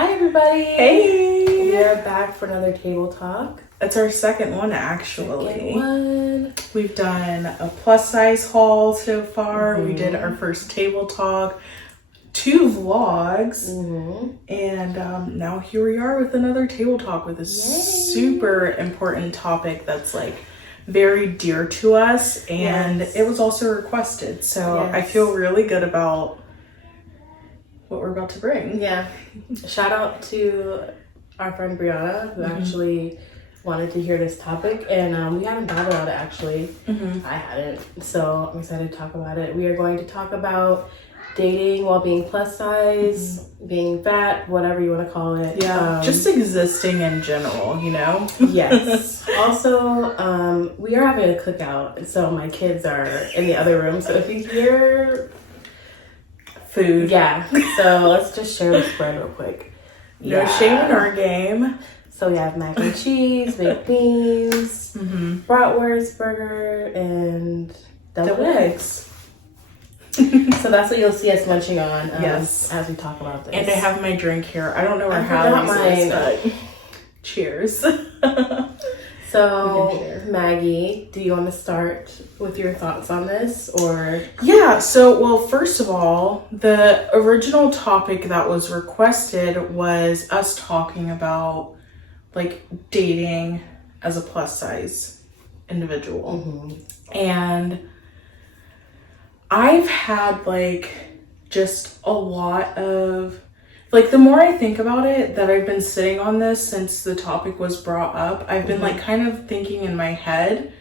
Hi everybody! Hey! We are back for another table talk. It's our second one actually. Second one. We've done a plus size haul so far. We did our first table talk, 2 vlogs, and now here we are with another table talk with a super important topic that's like very dear to us, and it was also requested. So I feel really good about what we're about to bring. Yeah. Shout out to our friend Brianna who actually wanted to hear this topic, and we hadn't thought about it actually. I hadn't, so I'm excited to talk about it. We are going to talk about dating while being plus size, being fat, whatever you want to call it. Yeah, just existing in general, you know? Yes. Also, we are having a cookout, so my kids are in the other room, so if you hear food. Yeah, so let's just share the spread real quick. No shame in our game. So we have mac and cheese, baked beans, bratwurst burger, and deviled eggs. So that's what you'll see us munching on as we talk about this. And I have my drink here. I don't know where Hallie's is, but cheers. So, Maggie, do you want to start with your thoughts on this, or? Yeah, so, well, first of all, the original topic that was requested was us talking about, like, dating as a plus size individual. And I've had, like, just a lot of... Like, the more I think about it, that I've been sitting on this since the topic was brought up, I've been, like, kind of thinking in my head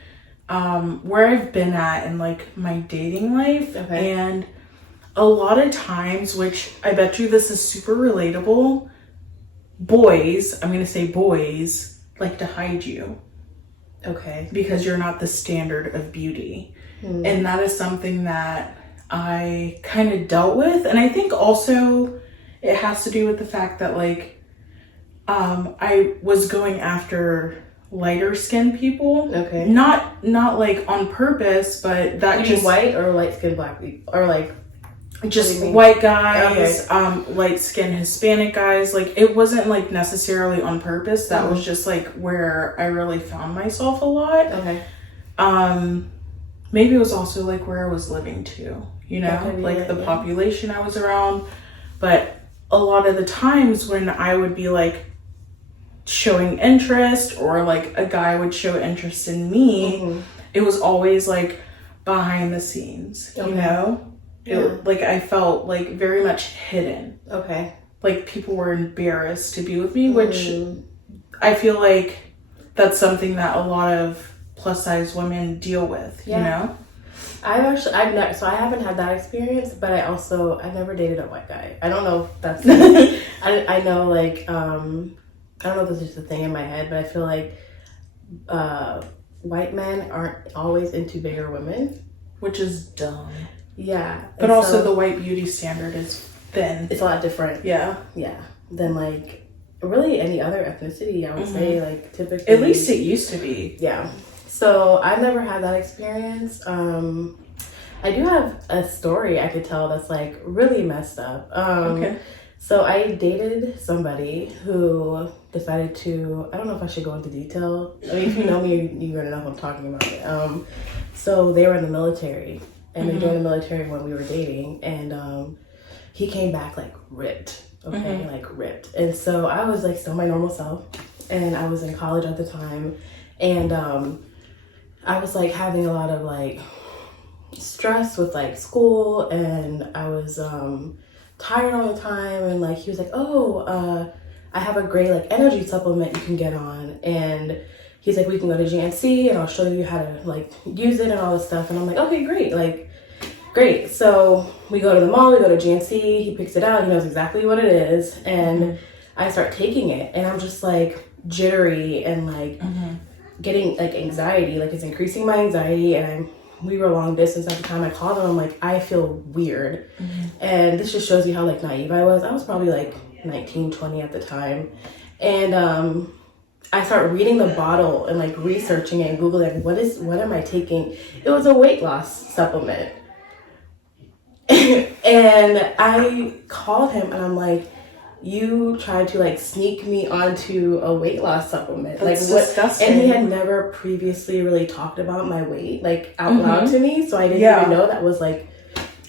where I've been at in, like, my dating life. And a lot of times, which I bet you this is super relatable, boys, I'm going to say boys, like to hide you. Because you're not the standard of beauty. And that is something that I kind of dealt with. And I think also... it has to do with the fact that, like, I was going after lighter skinned people. Not like on purpose, but that just white or light skinned black people, or like just white guys, light skinned Hispanic guys. Like, it wasn't like necessarily on purpose. That was just like where I really found myself a lot. Maybe it was also like where I was living too. You know, like the population I was around, but. A lot of the times when I would be like showing interest, or like a guy would show interest in me, it was always like behind the scenes, you know? Like I felt like very much hidden. Like people were embarrassed to be with me, which I feel like that's something that a lot of plus size women deal with, you know? I haven't had that experience, but I've never dated a white guy. I don't know if that's, I know, like, I don't know if this is just a thing in my head, but I feel like, white men aren't always into bigger women. Which is dumb. Yeah. But also the white beauty standard is thin. It's a lot different. Yeah. Than, like, really any other ethnicity, I would say, like, typically. At least it used to be. Yeah. So I've never had that experience. I do have a story I could tell that's like really messed up. So I dated somebody who decided to, I don't know if I should go into detail. I mean, if you know me, you're gonna know what I'm talking about it. So they were in the military, and they joined the military when we were dating, and he came back like ripped, like ripped. And so I was like still my normal self, and I was in college at the time, and I was like having a lot of like stress with like school, and I was tired all the time, and like he was like, I have a great like energy supplement you can get on, and he's like, we can go to GNC and I'll show you how to like use it and all this stuff. And I'm like, okay, great. So we go to the mall, we go to GNC, he picks it out, he knows exactly what it is, and I start taking it, and I'm just like jittery and like getting like anxiety, like it's increasing my anxiety, and we were long distance at the time. I called him, I'm like, I feel weird. And this just shows you how like naive I was. I was probably like 19, 20 at the time. And I start reading the bottle and like researching it and Googling what am I taking? It was a weight loss supplement. And I called him and I'm like, you tried to like sneak me onto a weight loss supplement. That's like disgusting. And he had never previously really talked about my weight like out loud to me, so I didn't even know that was like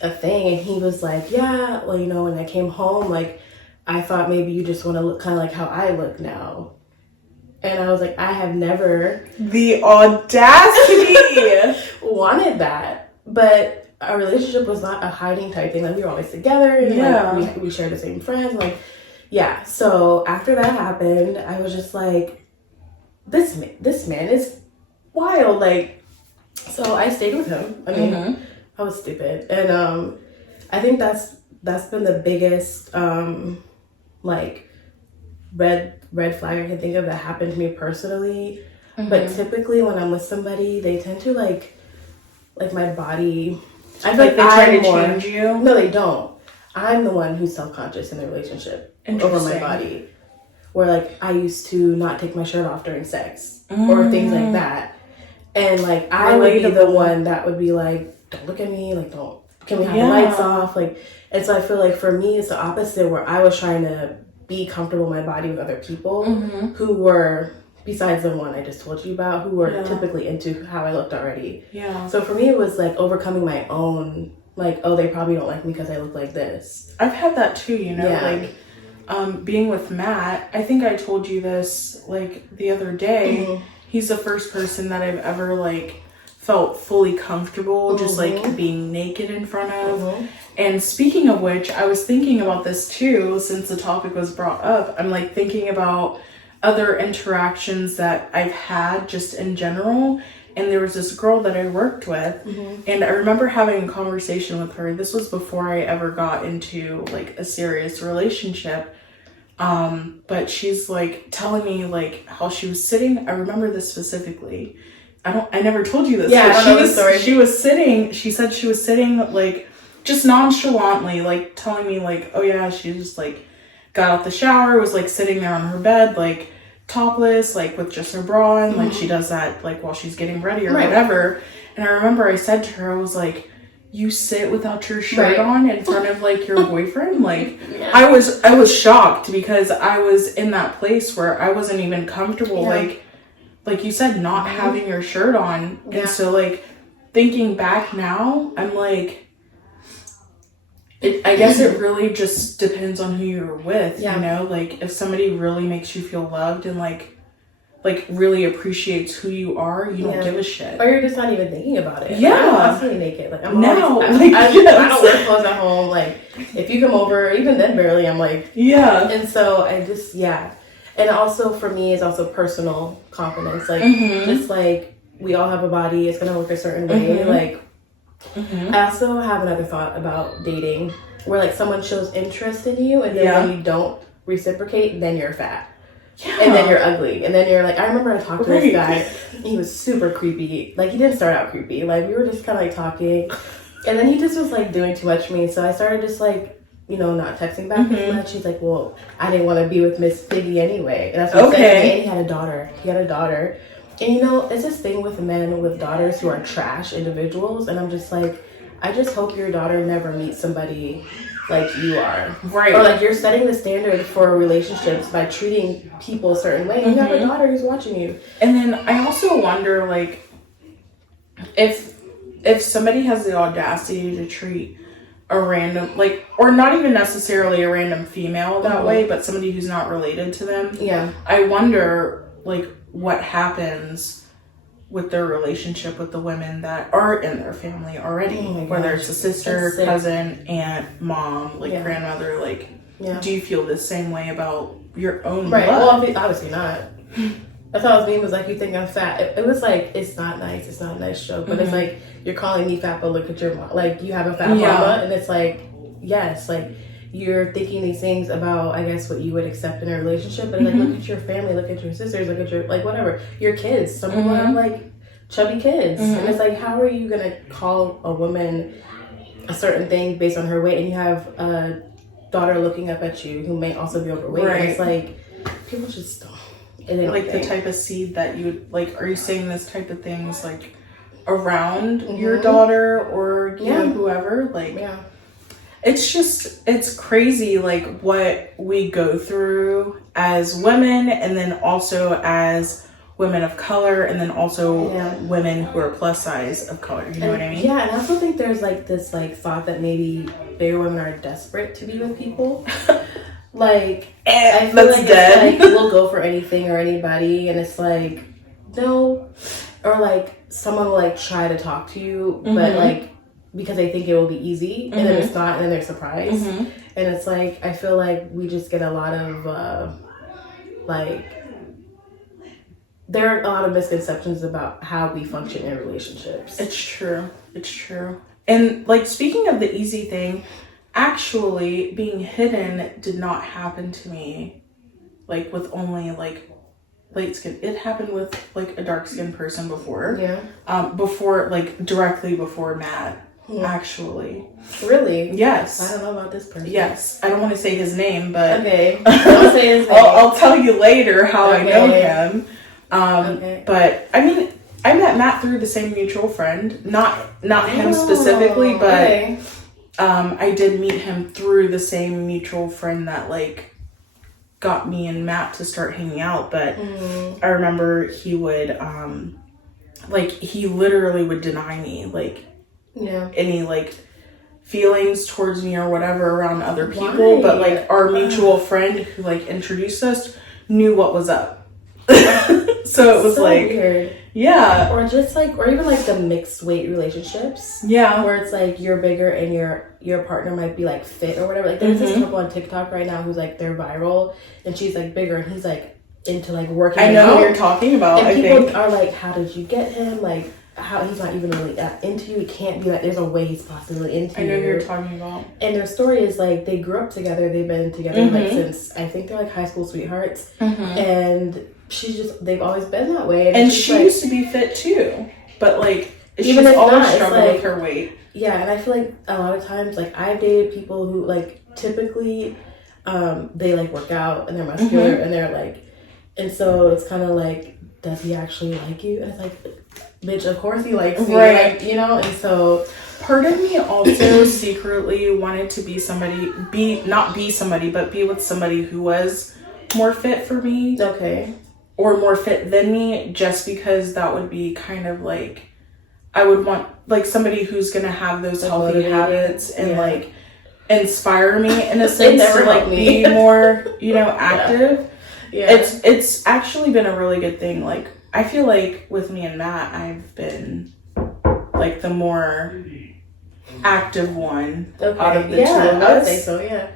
a thing. And he was like, yeah, well, you know, when I came home, like I thought maybe you just want to look kind of like how I look now. And I was like, I have never the audacity wanted that. But our relationship was not a hiding type thing. Like we were always together, and like we shared the same friends, like. Yeah, so after that happened, I was just like, this man is wild. Like, so I stayed with him. I mean, I was stupid. And I think that's been the biggest, like, red flag I can think of that happened to me personally. But typically when I'm with somebody, they tend to, like my body... I feel like they try to change you? No, they don't. I'm the one who's self-conscious in the relationship over my body. Where, like, I used to not take my shirt off during sex or things like that. And, like, I would be the one that would be like, don't look at me, like, can we have the lights off? Like, and so I feel like for me, it's the opposite, where I was trying to be comfortable in my body with other people who were, besides the one I just told you about, who were typically into how I looked already. Yeah. So for me, it was, like, overcoming my own... Like, oh, they probably don't like me because I look like this. I've had that too, you know, like, being with Matt, I think I told you this, like, the other day, he's the first person that I've ever, like, felt fully comfortable just, like, being naked in front of. And speaking of which, I was thinking about this too, since the topic was brought up. I'm, like, thinking about other interactions that I've had just in general. And there was this girl that I worked with, and I remember having a conversation with her. This was before I ever got into, like, a serious relationship. But she's, like, telling me, like, how she was sitting. I remember this specifically. I never told you this. Yeah, I don't know the story. She said she was sitting, like, just nonchalantly, like, telling me, like, oh yeah, she just, like, got out the shower, was, like, sitting there on her bed, like, topless, like, with just her bra on, like, she does that, like, while she's getting ready or whatever. And I remember I said to her, I was like, you sit without your shirt on in front of, like, your boyfriend? Like, I was shocked, because I was in that place where I wasn't even comfortable, like you said, not having your shirt on. And so, like, thinking back now, I'm like, I guess it really just depends on who you're with, you know? Like, if somebody really makes you feel loved and, like really appreciates who you are, you don't give a shit. Or you're just not even thinking about it. Yeah. Like, I'm constantly naked. Like, I'm now, always, like, I don't wear clothes at home. Like, if you come over, even then barely, I'm like... Yeah. And so, I just, And also, for me, it's also personal confidence. Like, just like, we all have a body, it's gonna look a certain way. Like, I also have another thought about dating, where, like, someone shows interest in you, and then when you don't reciprocate, then you're fat. And then you're ugly. And then you're like, I remember I talked to this guy. He was super creepy. Like, he didn't start out creepy. Like, we were just kind of, like, talking. And then he just was, like, doing too much for me. So I started just, like, you know, not texting back as much. He's like, well, I didn't want to be with Miss Piggy anyway. And that's what he said to me. And he had a daughter. And, you know, it's this thing with men with daughters who are trash individuals. And I'm just like, I just hope your daughter never meets somebody like you are. Right. Or, like, you're setting the standard for relationships by treating people a certain way. And you have a daughter who's watching you. And then I also wonder, like, if somebody has the audacity to treat a random, like, or not even necessarily a random female that way, but somebody who's not related to them. Yeah. I wonder, like, what happens with their relationship with the women that are in their family already, whether it's a sister, cousin, aunt, mom, like grandmother, like, do you feel the same way about your own blood? Well, obviously not. That's all I was mean was like, you think I'm fat. It was like, it's not nice. It's not a nice joke, but it's like, you're calling me fat, but look at your mom. Like, you have a fat mama, and it's like, yes, like, you're thinking these things about, I guess, what you would accept in a relationship, but like, look at your family, look at your sisters, look at your, like, whatever, your kids. Some people have, like, chubby kids, and it's like, how are you gonna call a woman a certain thing based on her weight, and you have a daughter looking up at you who may also be overweight? And it's like, people just don't. Like, the type of seed that you would, like, are you saying this type of things, like, around your daughter or you know, whoever? Like, it's crazy, like, what we go through as women, and then also as women of color, and then also women who are plus size of color. You know what I mean? Yeah, and I also think there's like this like thought that maybe bigger women are desperate to be with people. Like, I feel like it's like we'll go for anything or anybody, and it's like, no. Or like someone will like try to talk to you, but like because they think it will be easy, and then it's not, and then they're surprised. And it's like, I feel like we just get a lot of like, there are a lot of misconceptions about how we function in relationships. It's true. And like, speaking of the easy thing, actually being hidden did not happen to me like with only like light skin. It happened with like a dark skinned person before. Before, like, directly before Matt. Actually. Really? Yes. I don't know about this person. Yes. I don't want to say his name, but okay. Don't say his name. I'll tell you later how I know him. But I mean, I met Matt through the same mutual friend. Not him specifically, but I did meet him through the same mutual friend that like got me and Matt to start hanging out. But I remember he would like, he literally would deny me like any like feelings towards me or whatever around other people. Why? But like, our mutual friend who like introduced us knew what was up. So it was so like weird. Yeah. Or just like, or even like the mixed weight relationships. Yeah. Where it's like you're bigger and your partner might be like fit or whatever. Like there's this couple on TikTok right now who's like, they're viral, and she's like bigger and he's like into like working out. I know what you're talking about. And people are like, how did you get him? Like, how he's not even really into you. He can't be like, there's a way he's possibly into you. I know who you're talking about. And their story is like, they grew up together. They've been together like since, I think they're like high school sweethearts. And they've always been that way. And she like, used to be fit too. But like, she's always struggled with her weight. Yeah, and I feel like a lot of times, like, I've dated people who like, typically, they like work out and they're muscular and they're like, and so it's kind of like, does he actually like you? And it's like, bitch, of course he likes me, right? Like, you know. And so part of me also secretly wanted to be somebody, but be with somebody who was more fit for me, or more fit than me, just because that would be kind of like, I would want like somebody who's gonna have those healthy habits and like inspire me in a sense to like be more, you know, active. It's actually been a really good thing. Like, I feel like with me and Matt, I've been like the more active one out of the two of us. I would say so,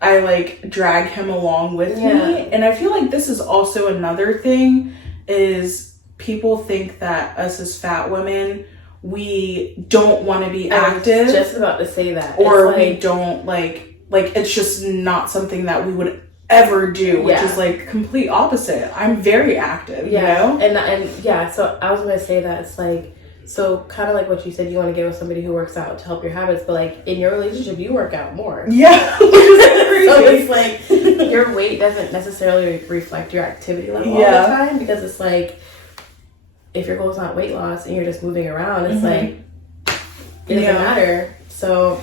I like drag him along with me. And I feel like this is also another thing, is people think that us as fat women, we don't want to be active. I was just about to say that. Or like, we don't like it's just not something that we would ever do, which is like complete opposite. I'm very active, you know? And so I was gonna say that it's like, so kind of like what you said, you want to get with somebody who works out to help your habits, but like in your relationship you work out more. So it's like your weight doesn't necessarily reflect your activity level all the time, because it's like, if your goal is not weight loss and you're just moving around, it's like, it doesn't matter. So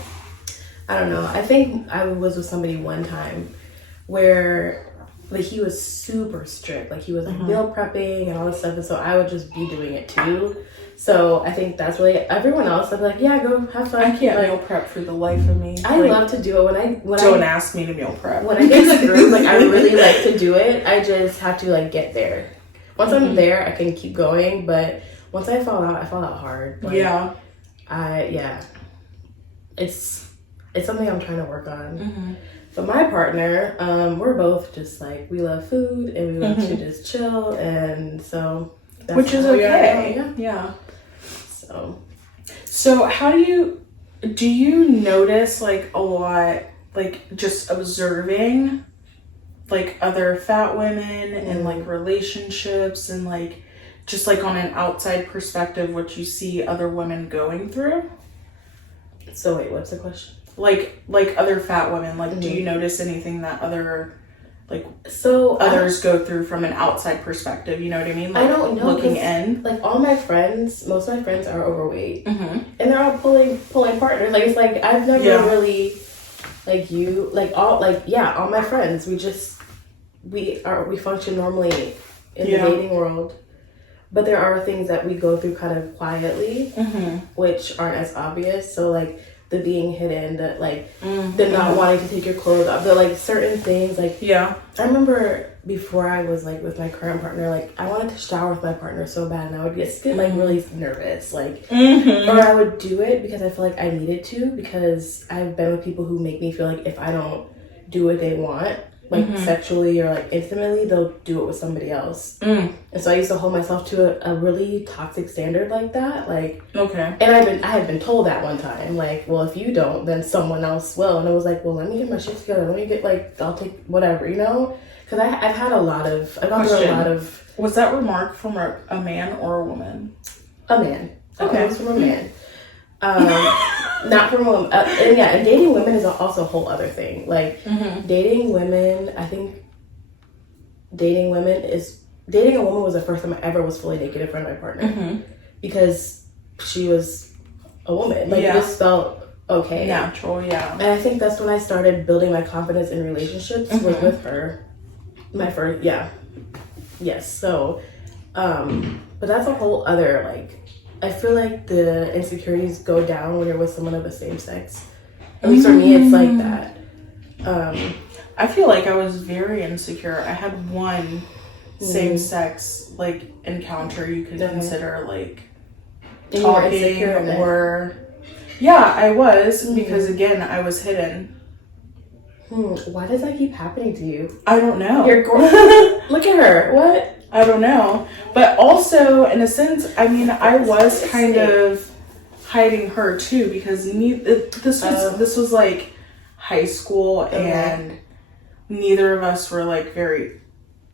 I don't know, I think I was with somebody one time where like he was super strict, like he was like meal prepping and all this stuff, and so I would just be doing it too. So I think that's really, everyone else, I'm like, yeah, go have fun. I can't like, meal prep for the life of me. I love to do it when don't ask me to meal prep. When I get in the groove, like I really like to do it. I just have to like get there. Once I'm there, I can keep going, but once I fall out hard. Like, it's something I'm trying to work on. But my partner, we're both just like, we love food and we love to just chill, and so that's which is okay. Yeah. So how do you notice like a lot, like just observing like other fat women and like relationships, and like just like on an outside perspective, what you see other women going through? So wait, what's the question? Like other fat women, like do you notice anything that other others go through from an outside perspective? You know what I mean? Like, I don't know. Looking in, like most of my friends are overweight, and they're all pulling partners. Like it's like I've never really like you, like all my friends. We function normally in the dating world, but there are things that we go through kind of quietly, which aren't as obvious. So like the being hidden, that like the not wanting to take your clothes off, the like certain things. Like I remember before I was like with my current partner, like I wanted to shower with my partner so bad, and I would get like really nervous, like or I would do it because I feel like I needed to, because I've been with people who make me feel like if I don't do what they want, like sexually or like intimately, they'll do it with somebody else. And so I used to hold myself to a really toxic standard like that, like and I had been told that one time, like, well, if you don't, then someone else will. And I was like, well, let me get my shit together, let me get like, I'll take whatever, you know, because I've gone through a lot of. Was that remark from a man or a woman? A man. Okay. It was from a man. Not from a woman. And dating women is also a whole other thing. Like, dating women, I think dating a woman was the first time I ever was fully naked in front of my partner. Because she was a woman. Like, it just felt okay. Natural, And I think that's when I started building my confidence in relationships, was with her. My first, yes. So, but that's a whole other, like, I feel like the insecurities go down when you're with someone of the same sex. At least for me, it's like that. I feel like I was very insecure. I had one same-sex, like, encounter you could consider, like, talking or... Yeah, I was, because, again, I was hidden. Why does that keep happening to you? I don't know. You're gorgeous. Look at her. What? I don't know. But also, in a sense, I mean, I was kind of hiding her too, because this was like high school, and neither of us were like very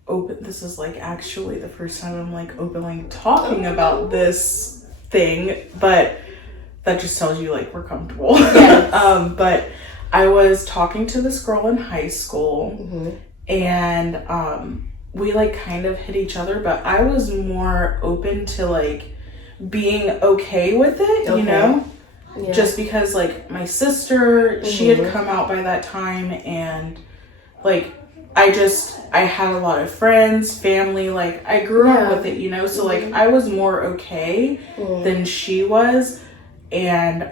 open. This is like actually the first time I'm like openly talking about this thing, but that just tells you like we're comfortable. Yes. But I was talking to this girl in high school, and we like kind of hit each other, but I was more open to like being okay with it, you know? Yeah. Just because like my sister, she had come out by that time, and like I had a lot of friends, family, like I grew up with it, you know? So like I was more okay than she was. And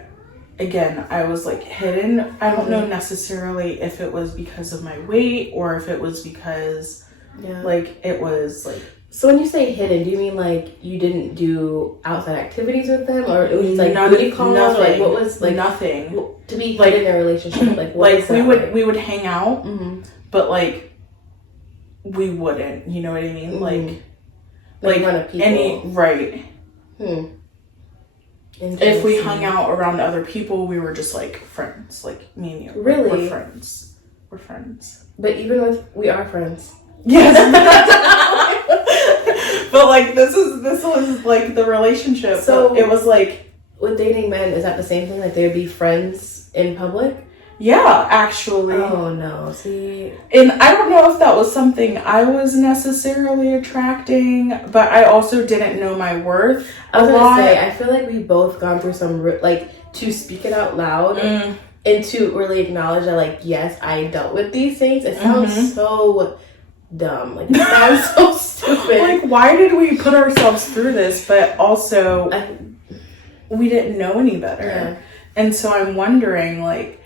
again, I was like hidden. I don't know necessarily if it was because of my weight or if it was because like it was like. So when you say hidden, do you mean like you didn't do outside activities with them, or it was like booty calls? Nothing. Like what was like nothing to be like in a relationship? Like what like we would hang out, but like we wouldn't. You know what I mean? Like in front of people. If we hung out around other people, we were just like friends, like me and you. Really, like, we're friends. But even we are friends. Yes. But like this was like the relationship. So it was like with dating men, is that the same thing? Like they'd be friends in public? Yeah, actually. Oh no, see. And I don't know if that was something I was necessarily attracting, but I also didn't know my worth. I was gonna say, I feel like we both gone through some like to speak it out loud and to really acknowledge that, like, yes, I dealt with these things. It sounds so dumb. Like, it sounds so stupid. Like, why did we put ourselves through this? But also, we didn't know any better. Yeah. And so I'm wondering, like,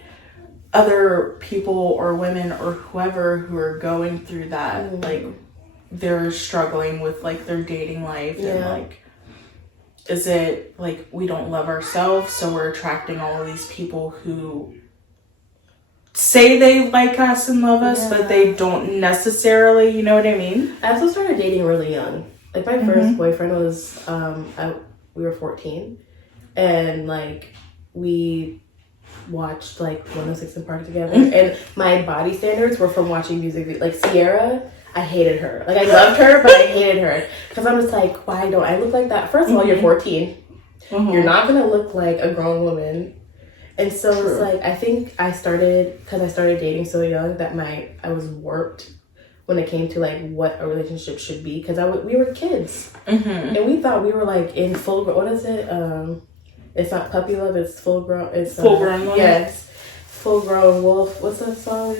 other people or women or whoever who are going through that, like, they're struggling with, like, their dating life and, like, is it, like, we don't love ourselves, so we're attracting all of these people who say they like us and love us, but they don't necessarily, you know what I mean? I also started dating really young. Like, my first boyfriend was, we were 14, and, like, we watched, like, 106 in Park together, and my body standards were from watching music videos. Like, Sierra, I hated her. Like, I loved her, but I hated her. Because I'm just like, why don't I look like that? First of all, you're 14. You're not going to look like a grown woman. And so it's like, I think because I started dating so young, that I was warped when it came to, like, what a relationship should be. Because we were kids. And we thought we were, like, in full, what is it? It's not puppy love, it's full grown. It's full grown love. Yes. full grown wolf. What's that song?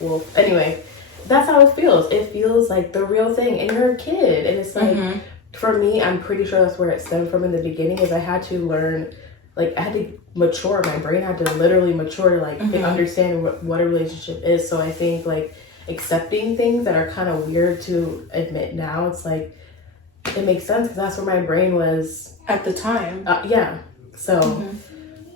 Wolf. Anyway, that's how it feels. It feels like the real thing, and you're a kid, and it's like for me, I'm pretty sure that's where it stemmed from in the beginning. Is I had to learn, like I had to mature. My brain had to literally mature to like understand what a relationship is. So I think like accepting things that are kind of weird to admit now, it's like it makes sense because that's where my brain was at the time. Yeah. So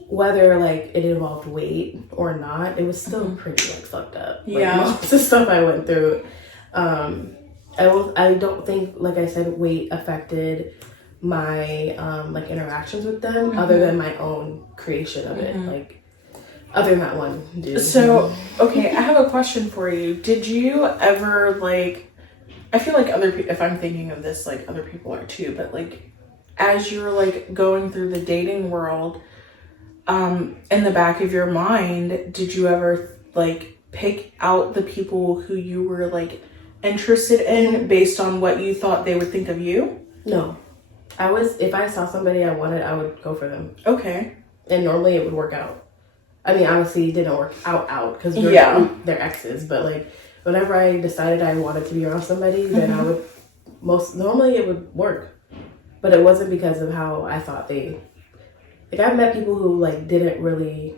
whether like it involved weight or not, it was still pretty like fucked up. Like, most of the stuff I went through. I don't think, like I said, weight affected my like interactions with them other than my own creation of it. Like other than that one dude. So okay, I have a question for you. Did you ever like, I feel like other people, if I'm thinking of this, like other people are too, but like as you're like going through the dating world, in the back of your mind, did you ever like pick out the people who you were like interested in based on what you thought they would think of you? No. If I saw somebody I wanted, I would go for them. Okay. And normally it would work out. I mean, obviously it didn't work out because they're exes, but like whenever I decided I wanted to be around somebody, then I would normally it would work. But it wasn't because of how I thought they, like I've met people who like didn't really,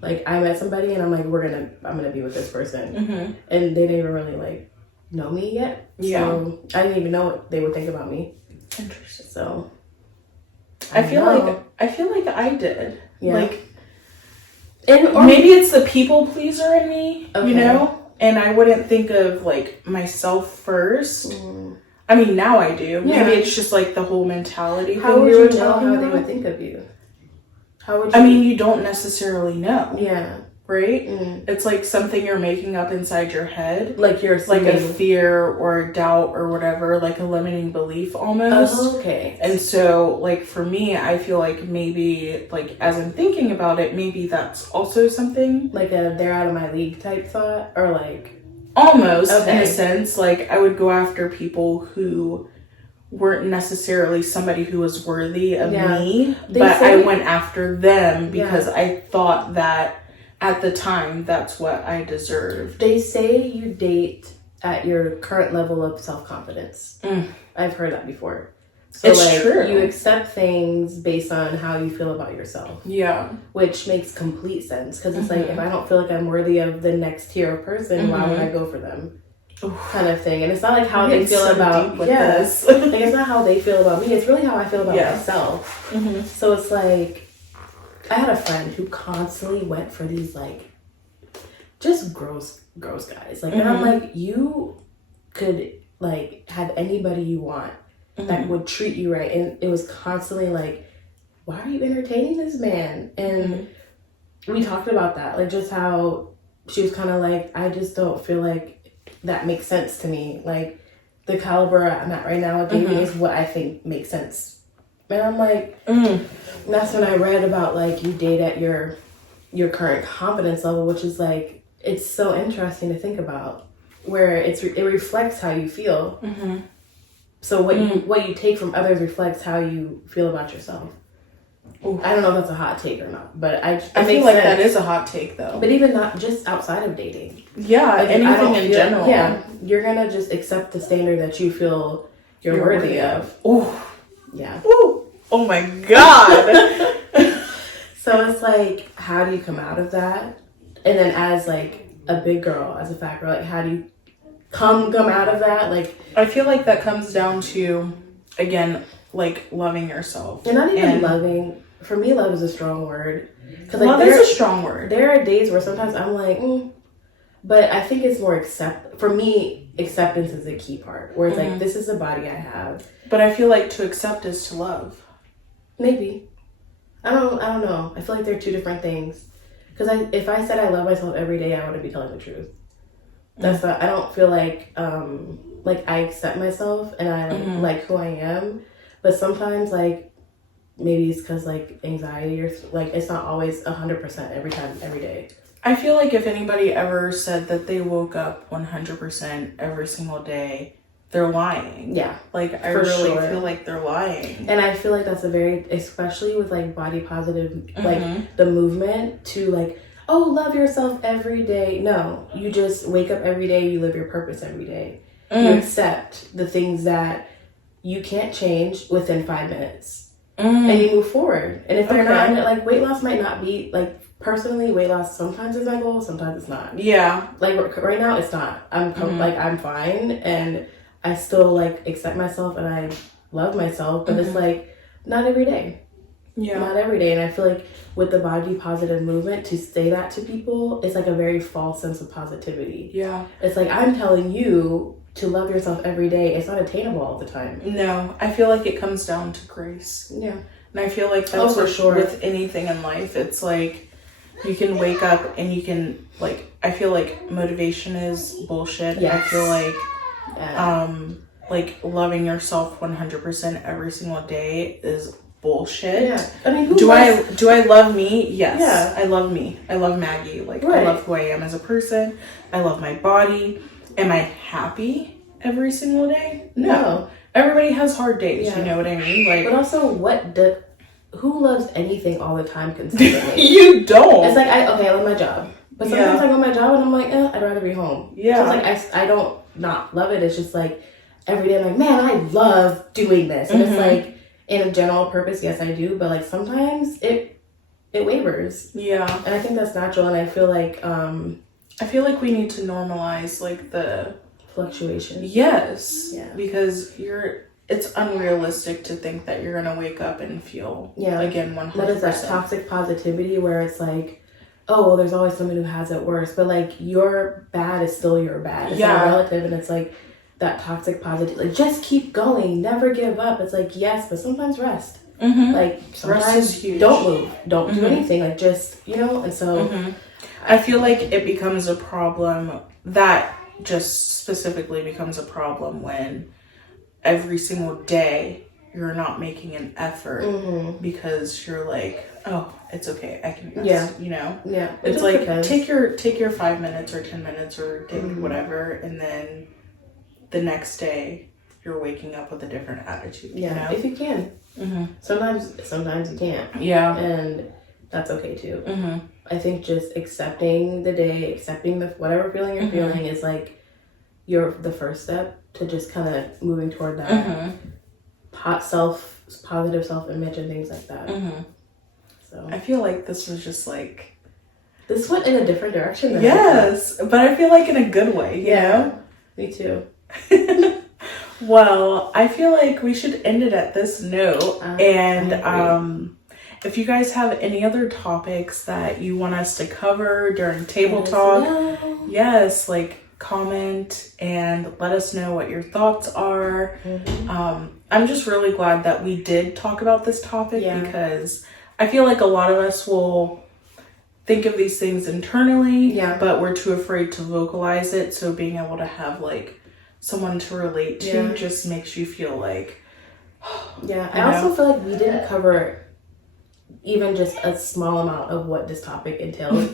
like I met somebody and I'm like, I'm gonna be with this person. And they didn't even really like know me yet. So I didn't even know what they would think about me. Interesting. So I feel like I did. Yeah. Like, or maybe it's the people pleaser in me, you know? And I wouldn't think of like myself first. I mean, now I do. Yeah. Maybe it's just like the whole mentality thing how would we you were know talking how about. they would think of you? How would you? I mean, you don't necessarily know. Yeah. Right? It's like something you're making up inside your head. Like you're like a fear or a doubt or whatever, like a limiting belief almost. Oh, okay. And so like for me, I feel like maybe like as I'm thinking about it, maybe that's also something. Like a they're out of my league type thought, or like almost in a sense, like I would go after people who weren't necessarily somebody who was worthy of me, but I went after them because I thought that at the time that's what I deserved. They say you date at your current level of self-confidence. I've heard that before. So it's like true. You accept things based on how you feel about yourself. Yeah. Which makes complete sense because it's like if I don't feel like I'm worthy of the next tier of person, why would I go for them? Kind of thing. And it's not like how they feel about this. Like it's not how they feel about me, it's really how I feel about myself. So it's like I had a friend who constantly went for these like just gross guys. Like and I'm like, you could like have anybody you want that would treat you right, and it was constantly like, why are you entertaining this man? And we talked about that, like just how she was kind of like, I just don't feel like that makes sense to me. Like the caliber I'm at right now with dating is what I think makes sense. And I'm like, that's when I read about like you date at your current confidence level, which is like, it's so interesting to think about, where it reflects how you feel. So what you take from others reflects how you feel about yourself. I don't know if that's a hot take or not, but I feel like that is a hot take though. But even not just outside of dating. Yeah, like, anything in general. Yeah, you're gonna just accept the standard that you feel you're worthy of. Yeah. Ooh. Oh my god. So it's like, how do you come out of that? And then as like a big girl, as a fat girl, like how do you come out of that? Like I feel like that comes down to, again, like loving yourself. And not even loving. For me, love is a strong word. Like, love is a strong word. There are days where sometimes I'm like, but I think it's more for me, acceptance is a key part. Where it's like, this is the body I have. But I feel like to accept is to love. Maybe. I don't know. I feel like they're two different things. Because if I said I love myself every day, I wouldn't be telling the truth. That's not. I don't feel like I accept myself and I like who I am. But sometimes like maybe it's because like anxiety or like it's not always 100% every time, every day. I feel like if anybody ever said that they woke up 100% every single day, they're lying. Yeah. Like I really feel like they're lying. And I feel like that's especially with like body positive, like the movement to like, oh, love yourself every day. No, you just wake up every day, you live your purpose every day. You accept the things that you can't change within 5 minutes. And you move forward. And if they're not, like, weight loss might not be, like, personally, weight loss sometimes is my goal, sometimes it's not. Yeah. Like, right now, it's not. I'm fine, and I still, like, accept myself, and I love myself, but it's, like, not every day. Yeah. Not every day. And I feel like with the body positive movement, to say that to people, it's, like, a very false sense of positivity. Yeah. It's like, I'm telling you to love yourself every day. It's not attainable all the time. No, I feel like it comes down to grace. Yeah. And I feel like that's for sure. with anything in life. It's like you can wake up and you can, like, I feel like motivation is bullshit. Yes. I feel like loving yourself 100% every single day is bullshit. Yeah. I mean, do I love me? Yes. Yeah. I love me. I love Maggie. Like, right. I love who I am as a person. I love my body. Am I happy every single day? No. Everybody has hard days, you know what I mean? Like, but also, who loves anything all the time consistently? You don't. It's like, I love my job. But sometimes I go to my job and I'm like, I'd rather be home. Yeah. So it's like, I don't not love it. It's just like, every day I'm like, man, I love doing this. And it's like, in a general purpose, yes, I do. But like, sometimes it wavers. Yeah. And I think that's natural. And I feel like we need to normalize like the fluctuation. Yes. Yeah. Because it's unrealistic to think that you're gonna wake up and feel again 100%. What is that toxic positivity where it's like, oh, well, there's always someone who has it worse, but like your bad is still your bad. It's not relative, and it's like that toxic positivity. Like, just keep going, never give up. It's like, yes, but sometimes rest. Like, sometimes rest is huge. Don't move, don't do anything. Like, just, and so I feel like it becomes a problem. That just specifically becomes a problem when every single day you're not making an effort because you're like, oh, it's okay, I can rest, Yeah. It's like, take your 5 minutes or 10 minutes or take whatever, and then the next day you're waking up with a different attitude. Yeah, if you can. Sometimes you can't. Yeah. And that's okay too. I think just accepting the day, accepting whatever feeling you're feeling is like the first step to just kind of moving toward that positive self-image and things like that. So I feel like this was just like, this went in a different direction. Yes, but I feel like in a good way, you know? Me too. Well, I feel like we should end it at this note. And if you guys have any other topics that you want us to cover during Table Talk, yes, like comment and let us know what your thoughts are. I'm just really glad that we did talk about this topic because I feel like a lot of us will think of these things internally, but we're too afraid to vocalize it. So being able to have like someone to relate to just makes you feel like, I also feel like we didn't cover even just a small amount of what this topic entails.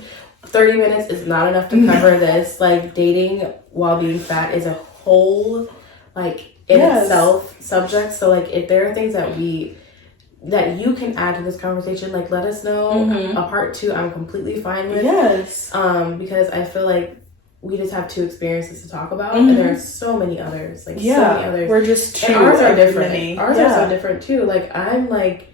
30 minutes is not enough to cover this. Like, dating while being fat is a whole, like, in itself subject. So like, if there are things that you can add to this conversation, like, let us know. A part 2 I'm completely fine with. Because I feel like we just have 2 experiences to talk about, and there are so many others. Like, so many others. We're just 2. And ours are different. Ours are so different too. Like, I'm like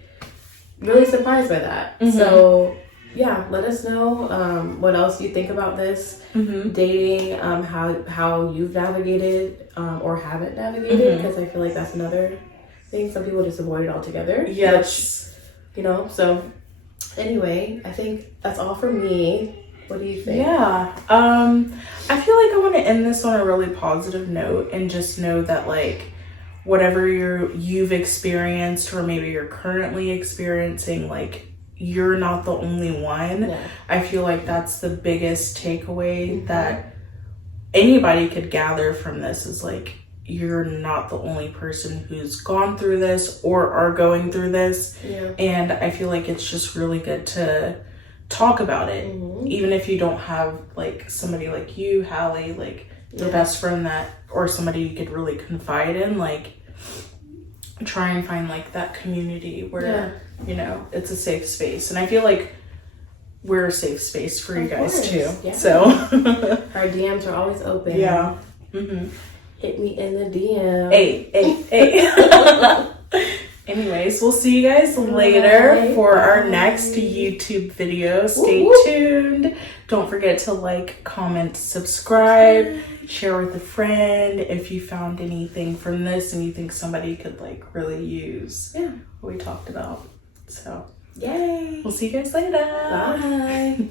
really surprised by that. So let us know what else you think about this dating, how you've navigated or haven't navigated, because I feel like that's another thing. Some people just avoid it altogether. Yes. Which, so anyway, I think that's all for me. What do you think? Yeah. I feel like I want to end this on a really positive note and just know that, like, whatever you've experienced or maybe you're currently experiencing, like, you're not the only one. Yeah. I feel like that's the biggest takeaway that anybody could gather from this is, like, you're not the only person who's gone through this or are going through this. And I feel like it's just really good to talk about it, even if you don't have like somebody like you, Hallie, like your best friend or somebody you could really confide in. Like, try and find like that community where it's a safe space. And I feel like we're a safe space for you Of guys course, too. yeah. So Our DMs are always open. yeah. Mm-hmm. Hit me in the DM. Hey. Anyways, we'll see you guys later Bye. for our Bye. next YouTube video. Stay Woo, woo. tuned. Don't forget to like, comment, subscribe, share with a friend if you found anything from this and you think somebody could like really use what we talked about. So Yay. we'll see you guys later. Bye.